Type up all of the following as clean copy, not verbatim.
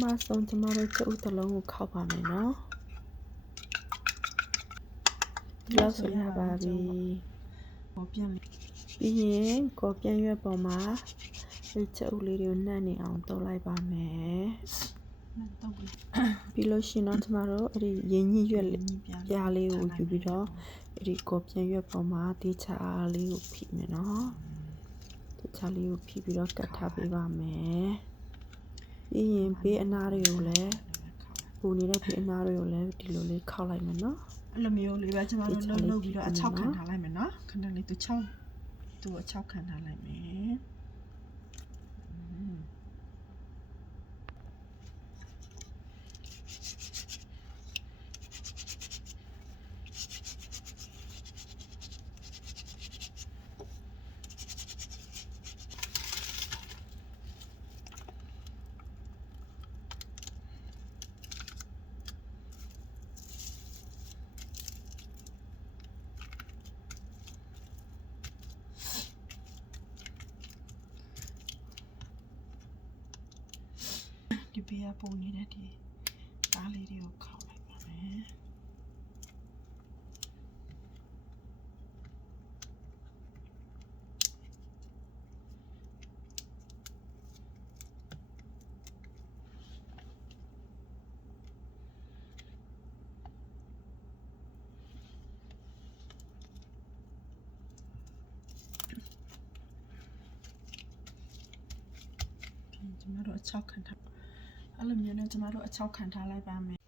မဆုံးကျမတို့ကျုပ်တစ်လုံးကိုခောက်ပါမယ်နော်ဒီလောက်ဆိုရပါပြီပြီးရင်ကိုပြန်ရွက်ပေါ်မှာဒီကျုပ်လေးတွေကိုနှံ့နေအောင်တုပ်လိုက်ပါမယ်ပြီးလို့ရှိရင်တော့ကျမတို့အဲ့ဒီရင်းညှိရွက်ပြားလေးကိုယူပြီးတော့အဲ့ဒီကိုပြန်ရွက်ပေါ်မှာဒီချာလေးကိုဖိမယ်နော်ဒီချာလေးကိုဖိပြီးတော့ကတ်ထားပေးပါမယ်ပြီးရင်ဘေးအနားတွေကိုလည်းပူနေတဲ့ဘေးအနားတွေကိုလည်းဒီလိုလေးခောက်လိုက်မယ်နော်အဲ့လိုမျိုးလေးပဲကျမတို့လှုပ်ပြီးတော့အချောက်ခံထားလိုက်မယ်နော်ခဏလေးသူအချောက်ခံထားလိုက်မယ်ဒီဘေးကပုံနေတဲ့ဒီကားလေးတွေကိုခောက်လိုက်ပါမယ်ကျမတို့အချောက်ခံထားအဲ့လိုမျိုးနဲ့ကျမတို့အချောက်ခံထားလိုက်ပါမယ်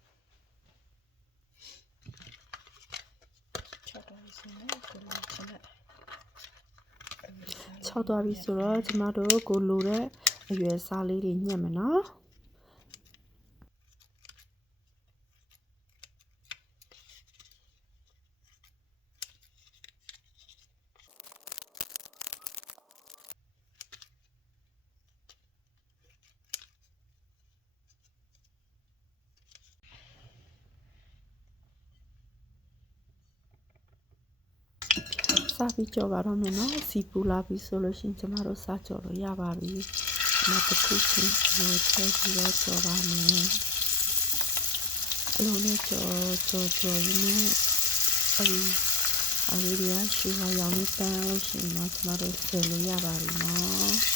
6သွားပြီဆိုတော့ကျမတို့ကိုလိုတဲ့အရွယ်စားလေးတွေညှက်မယ်နော်စားပြီးကြော်ပါတော့မယ်နော်စီပူလာပြီဆိုလို့ရှိရင်ကျမတို့စားကြော်လို့ရပါပြီနောက်တစ်ခုချင်းရိုးထည့်ပြီးတော့ကြော်ပါမယ်အလုံးနဲ့ကြော်ရင်းနဲ့အလေးတွေကရှူဟောင်းရောင်းတန်းလို့ရှိရင်တော့ကျမတို့ဆယ်လို့ရပါပြီနော်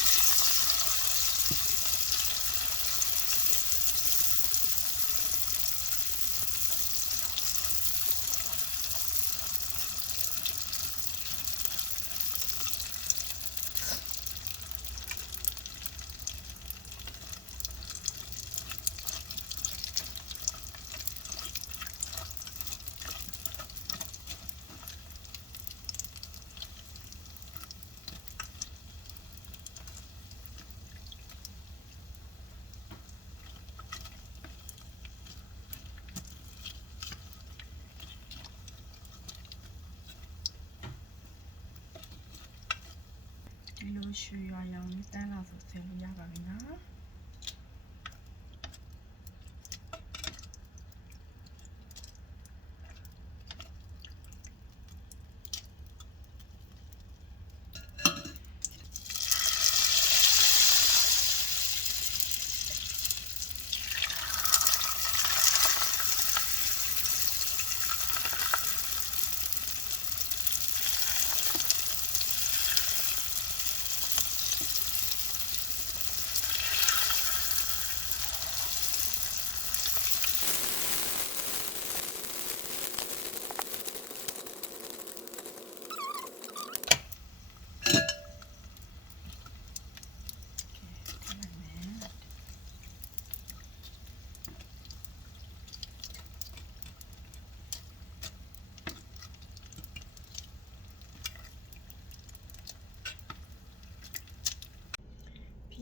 ဒီလိုရွှေရွာရောင်လေးတန်းလာဆိုဆယ်လို့ရပါပြီနော်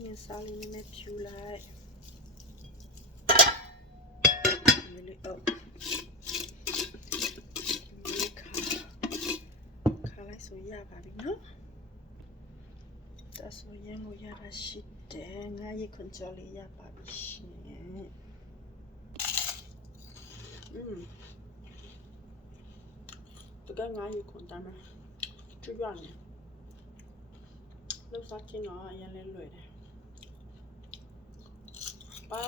ပြီးရင်စားလေးနဲ့ဖြူလိုက်ဒီလေးခါလိုက်ဆိုရပါပြီနော်ဒါဆိုရင်ကိုရတာရှိတယ်ငါရေခွန်ကြော်လေးရပါပြီရှင်တကယ်ငါရေခွန်တမ်းမယ်ကျွတ်ရတယ်လောက်စားချင်းတော့အရင်လဲလွယ်တယ်ပါ